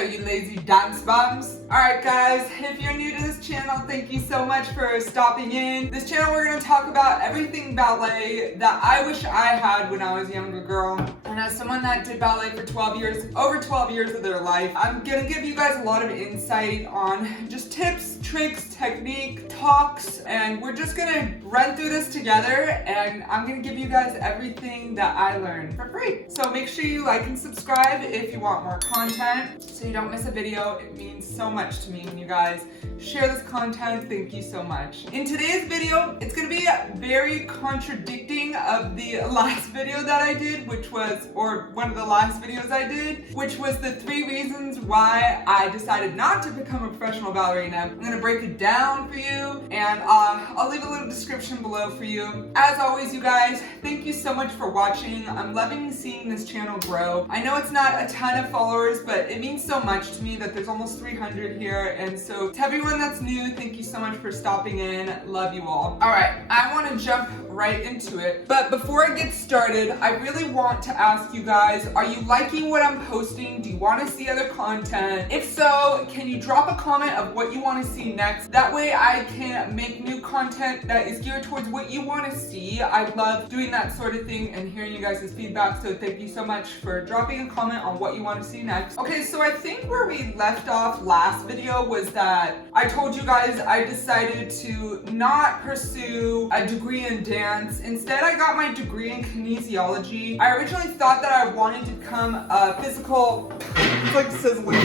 Hello, you lazy dance bums. Alright guys, if you're new to this channel, thank you so much for stopping in. This channel we're going to talk about everything ballet that I wish I had when I was a younger girl. And as someone that did ballet for 12 years, over 12 years of their life, I'm going to give you guys a lot of insight on just tips, tricks, technique, talks, and we're just going to run through this together and I'm going to give you guys everything that I learned for free. So make sure you like and subscribe if you want more content so you don't miss a video. It means so much to me when you guys share this content. Thank you so much. In today's video, it's going to be very contradicting of the last video that I did, which was, or one of the last videos I did, which was the 3 reasons why I decided not to become a professional ballerina. I'm going to break it down for you and I'll leave a little description below for you. As always, you guys, thank you so much for watching. I'm loving seeing this channel grow. I know it's not a ton of followers, but it means so much to me that there's almost 300 here. And so to everyone that's new, thank you so much for stopping in. Love you all. All right, I want to jump right into it. But before I get started, I really want to ask you guys, are you liking what I'm posting? Do you want to see other content? If so, can you drop a comment of what you want to see next? That way I can make new content that is geared towards what you want to see. I love doing that sort of thing and hearing you guys' feedback. So thank you so much for dropping a comment on what you want to see next. Okay, so I think where we left off last video was that I told you guys I decided to not pursue a degree in dance. Instead, I got my degree in kinesiology. I originally thought that I wanted to become a physical, it's like sizzling.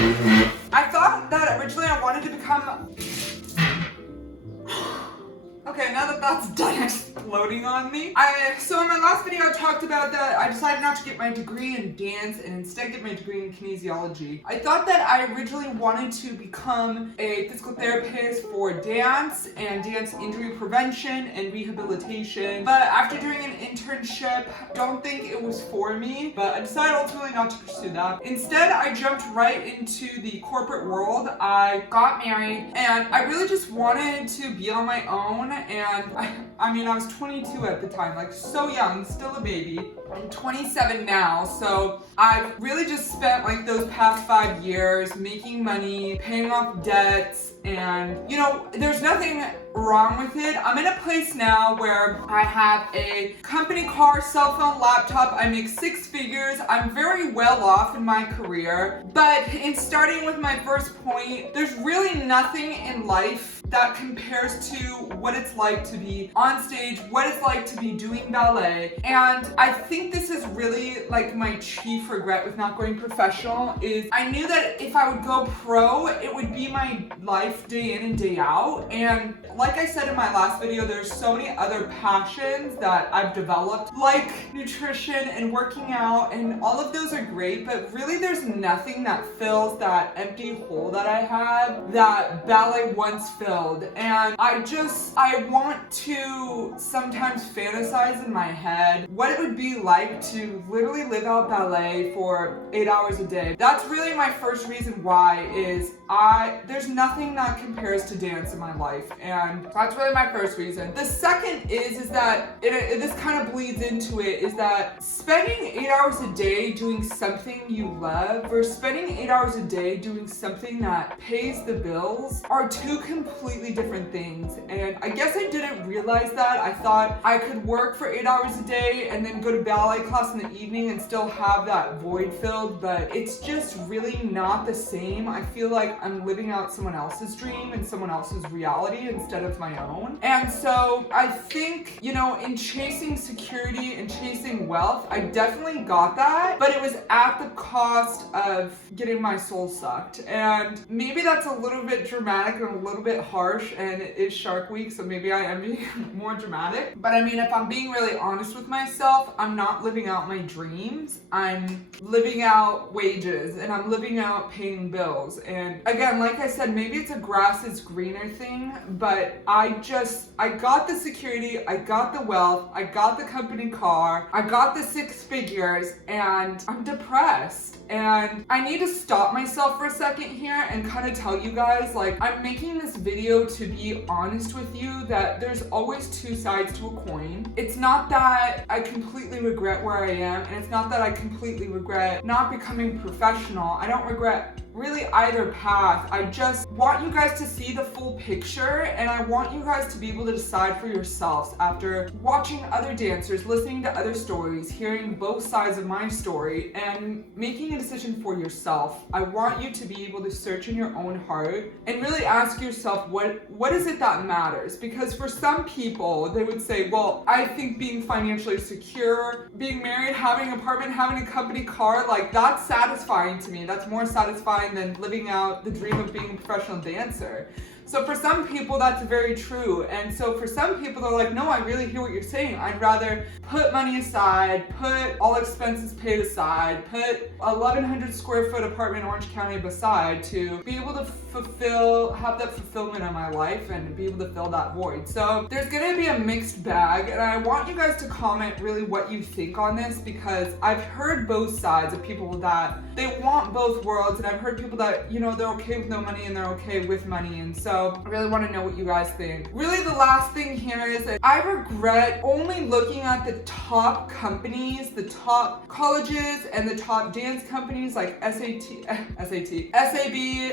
I thought that originally I wanted to become, okay, now that that's done exploding on me. So in my last video I talked about that I decided not to get my degree in dance and instead get my degree in kinesiology. I thought that I originally wanted to become a physical therapist for dance and dance injury prevention and rehabilitation. But after doing an internship, I don't think it was for me, but I decided ultimately not to pursue that. Instead, I jumped right into the corporate world. I got married and I really just wanted to be on my own. And I mean, I was 22 at the time, like so young, still a baby. I'm 27 now, so I've really just spent like those past 5 years making money, paying off debts, and you know, there's nothing wrong with it. I'm in a place now where I have a company car, cell phone, laptop. I make 6 figures. I'm very well off in my career. But in starting with my first point, there's really nothing in life that compares to what it's like to be on stage, what it's like to be doing ballet. And I think this is really like my chief regret with not going professional is I knew that if I would go pro, it would be my life day in and day out. And like I said in my last video, there's so many other passions that I've developed, like nutrition and working out, and all of those are great, but really there's nothing that fills that empty hole that I had that ballet once filled. And I want to sometimes fantasize in my head what it would be like to literally live out ballet for 8 hours a day. That's really my first reason why is there's nothing that compares to dance in my life, and that's really my first reason. The second is that this kind of bleeds into it, is that spending 8 hours a day doing something you love versus spending 8 hours a day doing something that pays the bills are 2 completely different things. And I guess I didn't realize that. I thought I could work for 8 hours a day and then go to ballet class in the evening and still have that void filled, but it's just really not the same. I feel like I'm living out someone else's dream and someone else's reality instead of my own. And so I think, you know, in chasing security and chasing wealth, I definitely got that, but it was at the cost of getting my soul sucked. And maybe that's a little bit dramatic and a little bit harsh, and it is Shark Week, so maybe I am being more dramatic. But I mean, if I'm being really honest with myself, I'm not living out my dreams. I'm living out wages and I'm living out paying bills. And again, like I said, maybe it's a grass is greener thing, but I got the security, I got the wealth, I got the company car, I got the 6 figures, and I'm depressed. And I need to stop myself for a second here and kind of tell you guys, like, I'm making this video to be honest with you that there's always 2 sides to a coin. It's not that I completely regret where I am, and it's not that I completely regret not becoming professional. I don't regret really either path. I just want you guys to see the full picture, and I want you guys to be able to decide for yourselves after watching other dancers, listening to other stories, hearing both sides of my story, and making a decision for yourself. I want you to be able to search in your own heart and really ask yourself, what is it that matters? Because for some people, they would say, well, I think being financially secure, being married, having an apartment, having a company car, like that's satisfying to me. That's more satisfying than living out the dream of being a professional dancer. So for some people, that's very true. And so for some people, they're like, no, I really hear what you're saying. I'd rather put money aside, put all expenses paid aside, put a 1,100 square foot apartment in Orange County beside to be able to have that fulfillment in my life and be able to fill that void. So there's gonna be a mixed bag, and I want you guys to comment really what you think on this, because I've heard both sides of people that they want both worlds, and I've heard people that, you know, they're okay with no money and they're okay with money. And so I really want to know what you guys think. Really, the last thing here is that I regret only looking at the top companies, the top colleges, and the top dance companies like SAB,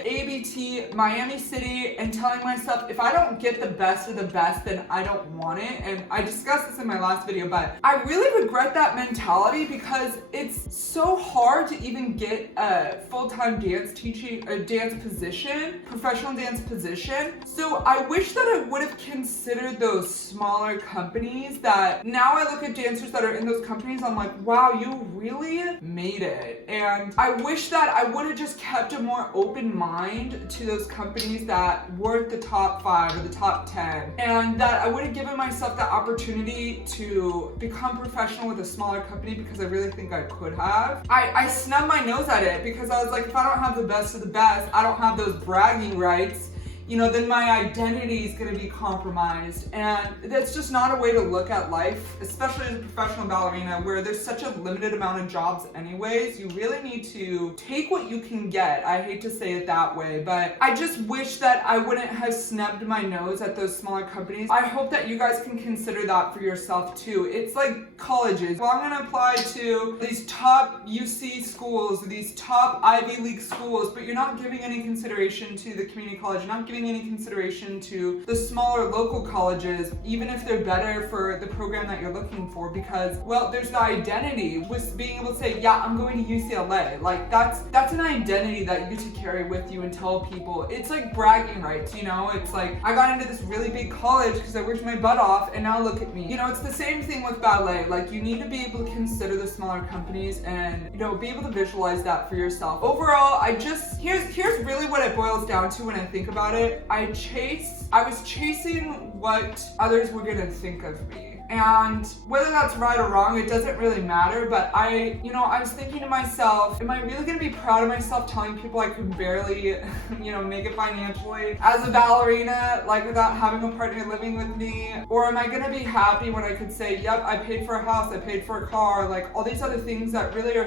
ABT, Miami City, and telling myself, if I don't get the best of the best, then I don't want it. And I discussed this in my last video, but I really regret that mentality, because it's so hard to even get a full-time dance teaching, a dance position, professional dance position. So I wish that I would have considered those smaller companies. That now I look at dancers that are in those companies, I'm like, wow, you really made it. And I wish that I would have just kept a more open mind to those companies that weren't the top 5 or the top 10, and that I would have given myself the opportunity to become professional with a smaller company, because I really think I could have. I snubbed my nose at it, because I was like, if I don't have the best of the best, I don't have those bragging rights, you know, then my identity is going to be compromised. And that's just not a way to look at life, especially as a professional ballerina, where there's such a limited amount of jobs anyways. You really need to take what you can get. I hate to say it that way, but I just wish that I wouldn't have snubbed my nose at those smaller companies. I hope that you guys can consider that for yourself too. It's like colleges. Well, I'm going to apply to these top UC schools, these top Ivy League schools, but you're not giving any consideration to the community college. You're not giving any consideration to the smaller local colleges, even if they're better for the program that you're looking for, because, well, there's the identity with being able to say, yeah, I'm going to UCLA. Like that's an identity that you get to carry with you and tell people. It's like bragging rights, you know? It's like, I got into this really big college because I worked my butt off, and now look at me. You know, it's the same thing with ballet. Like, you need to be able to consider the smaller companies and, you know, be able to visualize that for yourself. Overall, here's really what it boils down to when I think about it. I was chasing what others were gonna think of me. And whether that's right or wrong, it doesn't really matter, but I was thinking to myself, am I really gonna be proud of myself telling people I could barely, make it financially as a ballerina, like without having a partner living with me? Or am I gonna be happy when I could say, yep, I paid for a house, I paid for a car, like all these other things that really are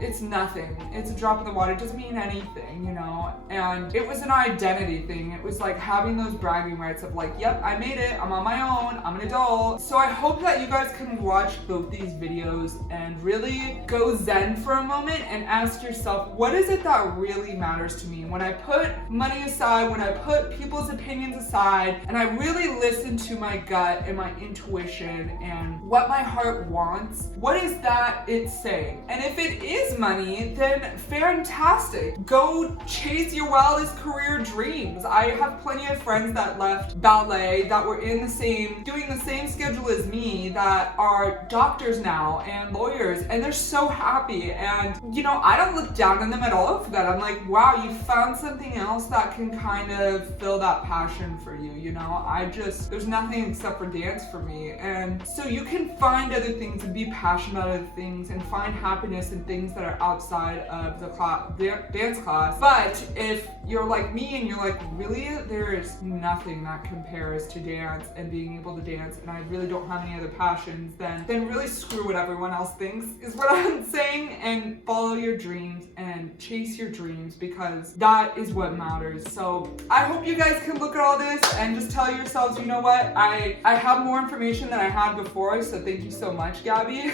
it's nothing. It's a drop in the water. It doesn't mean anything, you know? And it was an identity thing. It was like having those bragging rights of like, yep, I made it, I'm on my own, I'm an adult. So I hope that you guys can watch both these videos and really go zen for a moment and ask yourself, what is it that really matters to me? When I put money aside, when I put people's opinions aside, and I really listen to my gut and my intuition and what my heart wants, what is that it's saying? And if it is money, then fantastic. Go chase your wildest career dreams. I have plenty of friends that left ballet that were doing the same schedule as me, that are doctors now and lawyers, and they're so happy. And I don't look down on them at all for that. I'm like, wow, you found something else that can kind of fill that passion for you. There's nothing except for dance for me. And so you can find other things and be passionate about other things and find happiness in things that are outside of the dance class. But if you're like me and you're like, really, there is nothing that compares to dance and being able to dance, and I really don't have any other passions, then really screw what everyone else thinks, is what I'm saying, and follow your dreams and chase your dreams, because that is what matters. So I hope you guys can look at all this and just tell yourselves, you know what, I have more information than I had before, so thank you so much, Gabby.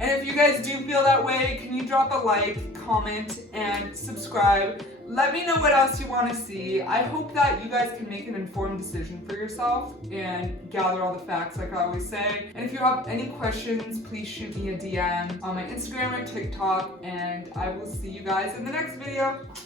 And if you guys do feel that way, can you drop a like, comment, and subscribe? Let me know what else you want to see. I hope that you guys can make an informed decision for yourself and gather all the facts like I always say. And if you have any questions, please shoot me a DM on my Instagram or TikTok, and I will see you guys in the next video.